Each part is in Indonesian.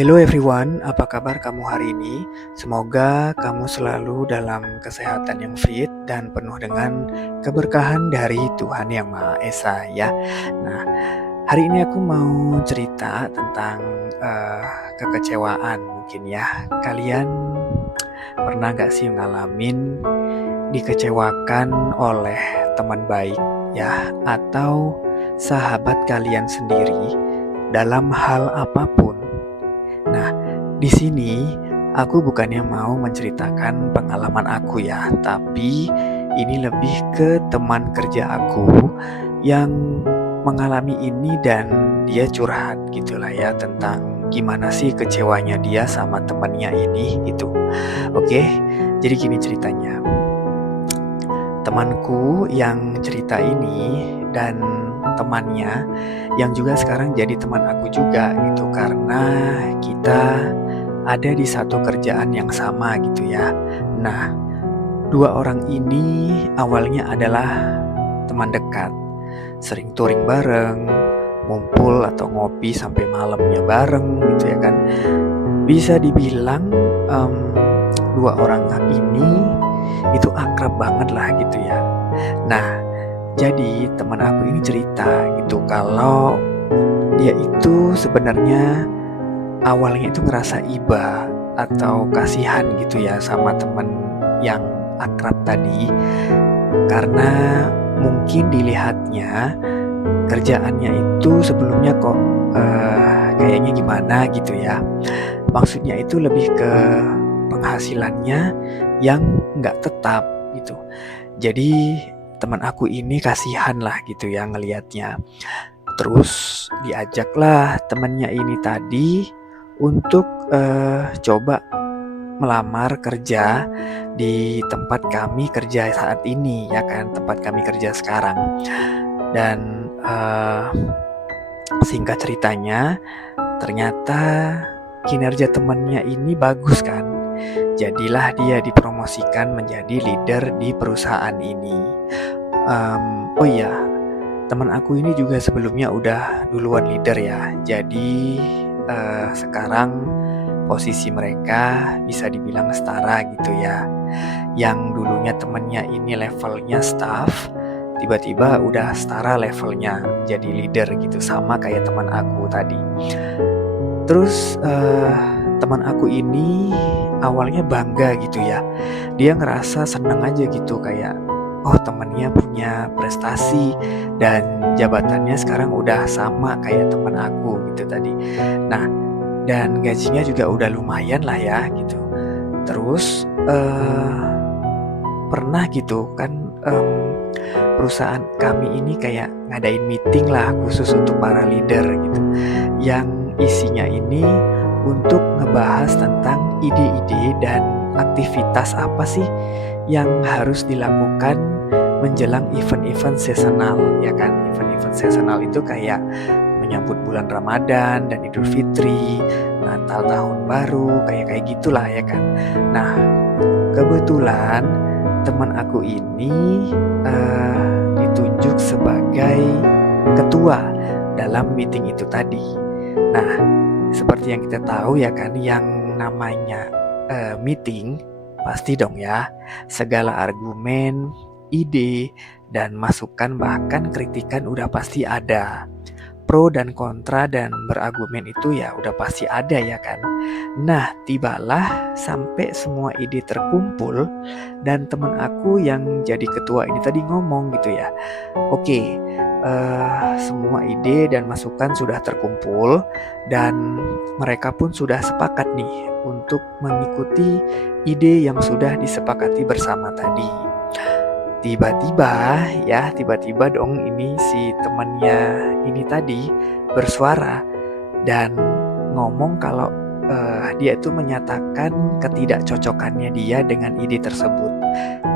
Hello everyone, apa kabar kamu hari ini? Semoga kamu selalu dalam kesehatan yang fit dan penuh dengan keberkahan dari Tuhan Yang Maha Esa ya. Nah, hari ini aku mau cerita tentang kekecewaan mungkin ya. Kalian pernah gak sih ngalamin dikecewakan oleh teman baik ya, atau sahabat kalian sendiri dalam hal apapun? Nah, di sini aku bukannya mau menceritakan pengalaman aku ya, tapi ini lebih ke teman kerja aku yang mengalami ini dan dia curhat gitulah ya tentang gimana sih kecewanya dia sama temannya ini gitu. Oke, jadi gini ceritanya. Temanku yang cerita ini dan temannya yang juga sekarang jadi teman aku juga gitu, karena kita ada di satu kerjaan yang sama gitu ya. Nah, dua orang ini awalnya adalah teman dekat, sering touring bareng, ngumpul atau ngopi sampai malamnya bareng gitu ya kan. Bisa dibilang dua orang ini itu akrab banget lah gitu ya. Nah, jadi teman aku ini cerita gitu kalau dia itu sebenarnya awalnya itu ngerasa iba atau kasihan gitu ya sama teman yang akrab tadi, karena mungkin dilihatnya kerjaannya itu sebelumnya kok kayaknya gimana gitu ya. Maksudnya itu lebih ke penghasilannya yang nggak tetap gitu. Jadi teman aku ini kasihan lah gitu ya ngelihatnya. Terus diajaklah temannya ini tadi untuk coba melamar kerja di tempat kami kerja saat ini ya kan, tempat kami kerja sekarang. Dan singkat ceritanya, ternyata kinerja temannya ini bagus kan. Jadilah dia dipromosikan menjadi leader di perusahaan ini. Oh iya, teman aku ini juga sebelumnya udah duluan leader ya. Jadi sekarang posisi mereka bisa dibilang setara gitu ya. Yang dulunya temannya ini levelnya staff, tiba-tiba udah setara levelnya jadi leader gitu, sama kayak teman aku tadi. Terus teman aku ini awalnya bangga gitu ya. Dia ngerasa seneng aja gitu, kayak oh temannya punya prestasi dan jabatannya sekarang udah sama kayak teman aku gitu tadi. Nah, dan gajinya juga udah lumayan lah ya gitu. Terus pernah gitu kan perusahaan kami ini kayak ngadain meeting lah khusus untuk para leader gitu, yang isinya ini untuk ngebahas tentang ide-ide dan aktivitas apa sih yang harus dilakukan menjelang event-event seasonal ya kan. Event-event seasonal itu kayak menyambut bulan Ramadan dan Idul Fitri, Natal, Tahun Baru, kayak gitulah ya kan. Nah, kebetulan teman aku ini ditunjuk sebagai ketua dalam meeting itu tadi. Nah, seperti yang kita tahu ya kan, yang namanya meeting pasti dong ya, segala argumen, ide, dan masukan bahkan kritikan udah pasti ada. Pro dan kontra dan berargumen itu ya udah pasti ada ya kan. Nah, tibalah sampai semua ide terkumpul dan teman aku yang jadi ketua ini tadi ngomong gitu ya. Oke, semua ide dan masukan sudah terkumpul dan mereka pun sudah sepakat nih untuk mengikuti ide yang sudah disepakati bersama tadi. Tiba-tiba dong ini si temannya ini tadi bersuara dan ngomong kalau dia itu menyatakan ketidakcocokannya dia dengan ide tersebut.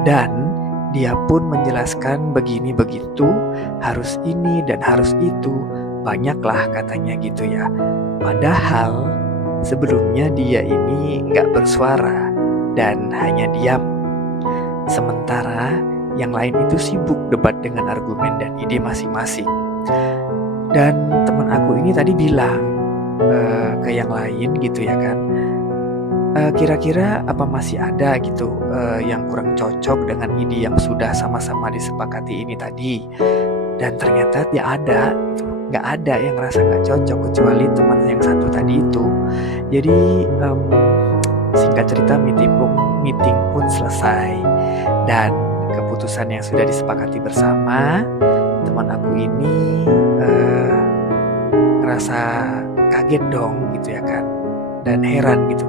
Dan dia pun menjelaskan begini begitu, harus ini dan harus itu, banyaklah katanya gitu ya. Padahal sebelumnya dia ini nggak bersuara dan hanya diam. Sementara yang lain itu sibuk debat dengan argumen dan ide masing-masing. Dan teman aku ini tadi bilang, ke yang lain gitu ya kan. Kira-kira apa masih ada gitu, yang kurang cocok dengan ide yang sudah sama-sama disepakati ini tadi? Dan ternyata dia ada gitu, nggak ada yang ngerasa nggak cocok kecuali teman yang satu tadi itu. Jadi, singkat cerita meeting pun selesai dan keputusan yang sudah disepakati bersama, teman aku ini, ngerasa kaget dong gitu ya kan, dan heran gitu.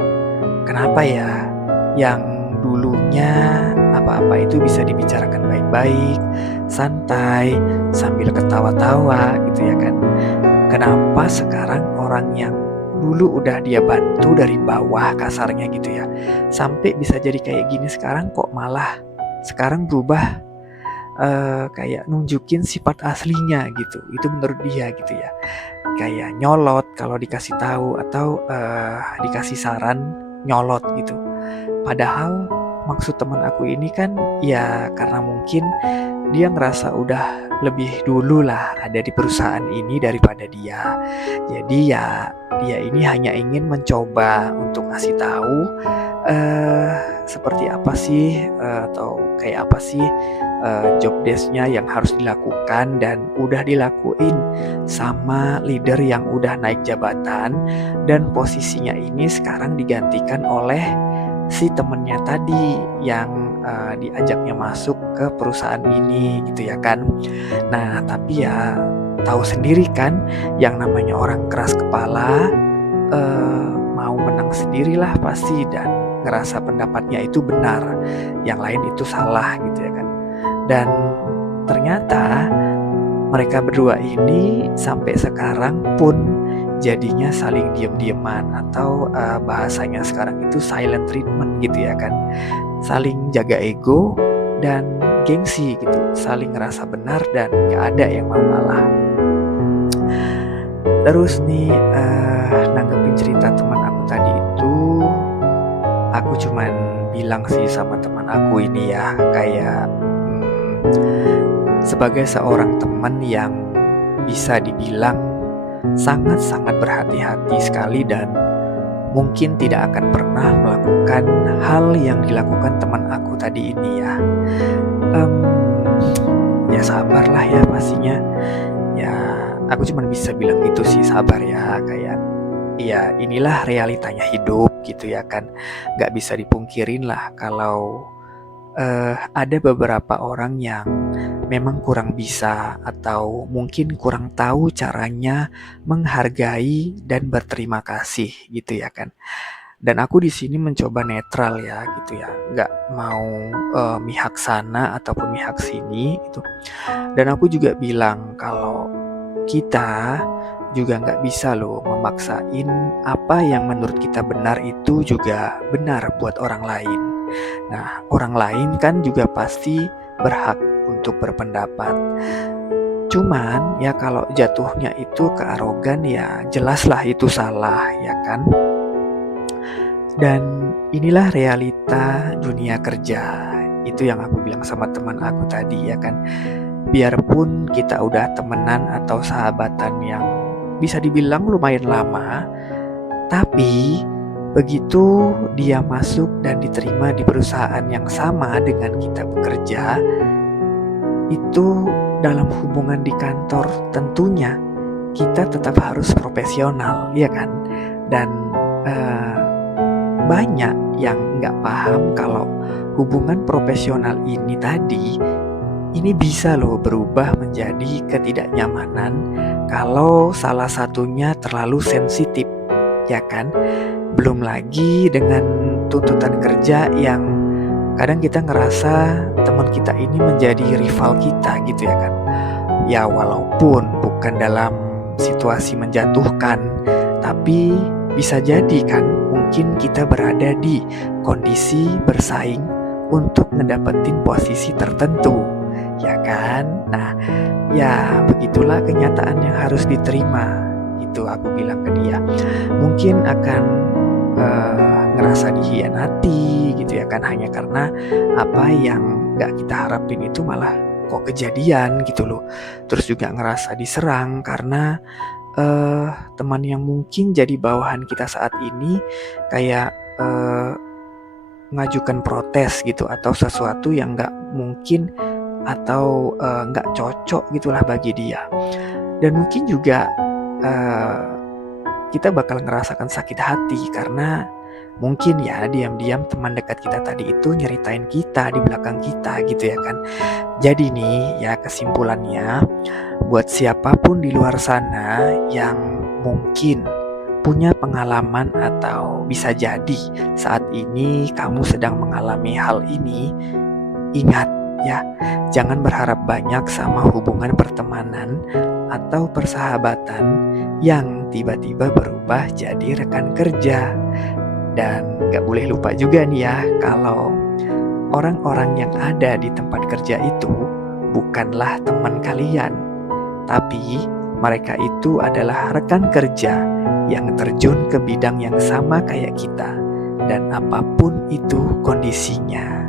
Kenapa ya yang dulunya apa-apa itu bisa dibicarakan baik-baik, santai, sambil ketawa-tawa gitu ya kan. Kenapa sekarang orang yang dulu udah dia bantu dari bawah kasarnya gitu ya, sampai bisa jadi kayak gini sekarang kok malah sekarang berubah, kayak nunjukin sifat aslinya gitu. Itu menurut dia gitu ya. Kayak nyolot kalau dikasih tahu atau, dikasih saran nyolot gitu. Padahal maksud teman aku ini kan ya karena mungkin dia ngerasa udah lebih dulu lah ada di perusahaan ini daripada dia. Jadi ya dia ini hanya ingin mencoba untuk ngasih tahu seperti apa sih atau kayak apa sih job desk-nya yang harus dilakukan dan udah dilakuin sama leader yang udah naik jabatan dan posisinya ini sekarang digantikan oleh si temennya tadi yang diajaknya masuk ke perusahaan ini gitu ya kan. Nah tapi ya tahu sendiri kan yang namanya orang keras kepala, mau menang sendirilah pasti dan ngerasa pendapatnya itu benar, yang lain itu salah gitu ya kan. Dan ternyata mereka berdua ini sampai sekarang pun jadinya saling diem-dieman atau bahasanya sekarang itu silent treatment gitu ya kan. Saling jaga ego dan gengsi gitu, saling ngerasa benar dan gak ada yang mau ngalah. Terus nih nanggepin cerita teman aku tadi itu, aku cuman bilang sih sama teman aku ini ya, kayak sebagai seorang teman yang bisa dibilang sangat-sangat berhati-hati sekali dan mungkin tidak akan pernah melakukan hal yang dilakukan teman aku tadi ini ya. Ya sabarlah ya pastinya. Ya aku cuma bisa bilang gitu sih, sabar ya, kayak ya inilah realitanya hidup gitu ya kan. Gak bisa dipungkirin lah kalau ada beberapa orang yang memang kurang bisa atau mungkin kurang tahu caranya menghargai dan berterima kasih gitu ya kan. Dan aku di sini mencoba netral ya gitu ya, nggak mau mihak sana ataupun mihak sini gitu. Dan aku juga bilang kalau kita juga nggak bisa loh memaksain apa yang menurut kita benar itu juga benar buat orang lain. Nah, orang lain kan juga pasti berhak untuk berpendapat. Cuman ya kalau jatuhnya itu ke arogan ya jelaslah itu salah ya kan. Dan inilah realita dunia kerja. Itu yang aku bilang sama teman aku tadi ya kan. Biarpun kita udah temenan atau sahabatan yang bisa dibilang lumayan lama, tapi begitu dia masuk dan diterima di perusahaan yang sama dengan kita bekerja, itu dalam hubungan di kantor tentunya kita tetap harus profesional, ya kan? Dan banyak yang nggak paham kalau hubungan profesional ini tadi, ini bisa loh berubah menjadi ketidaknyamanan kalau salah satunya terlalu sensitif, ya kan? Belum lagi dengan tuntutan kerja yang kadang kita ngerasa teman kita ini menjadi rival kita gitu ya kan. Ya walaupun bukan dalam situasi menjatuhkan, tapi bisa jadi kan mungkin kita berada di kondisi bersaing untuk ngedapetin posisi tertentu, ya kan? Nah, ya begitulah kenyataan yang harus diterima. Itu aku bilang ke dia. Mungkin akan ngerasa dikhianati gitu ya kan, hanya karena apa yang gak kita harapin itu malah kok kejadian gitu loh. Terus juga ngerasa diserang karena teman yang mungkin jadi bawahan kita saat ini kayak ngajukan protes gitu atau sesuatu yang nggak mungkin atau nggak cocok gitulah bagi dia. Dan mungkin juga kita bakal ngerasakan sakit hati karena mungkin ya diam-diam teman dekat kita tadi itu nyeritain kita di belakang kita gitu ya kan. Jadi nih ya kesimpulannya, buat siapapun di luar sana yang mungkin punya pengalaman atau bisa jadi saat ini kamu sedang mengalami hal ini, ingat ya, jangan berharap banyak sama hubungan pertemanan atau persahabatan yang tiba-tiba berubah jadi rekan kerja. Dan gak boleh lupa juga nih ya, kalau orang-orang yang ada di tempat kerja itu bukanlah teman kalian, tapi mereka itu adalah rekan kerja yang terjun ke bidang yang sama kayak kita, dan apapun itu kondisinya.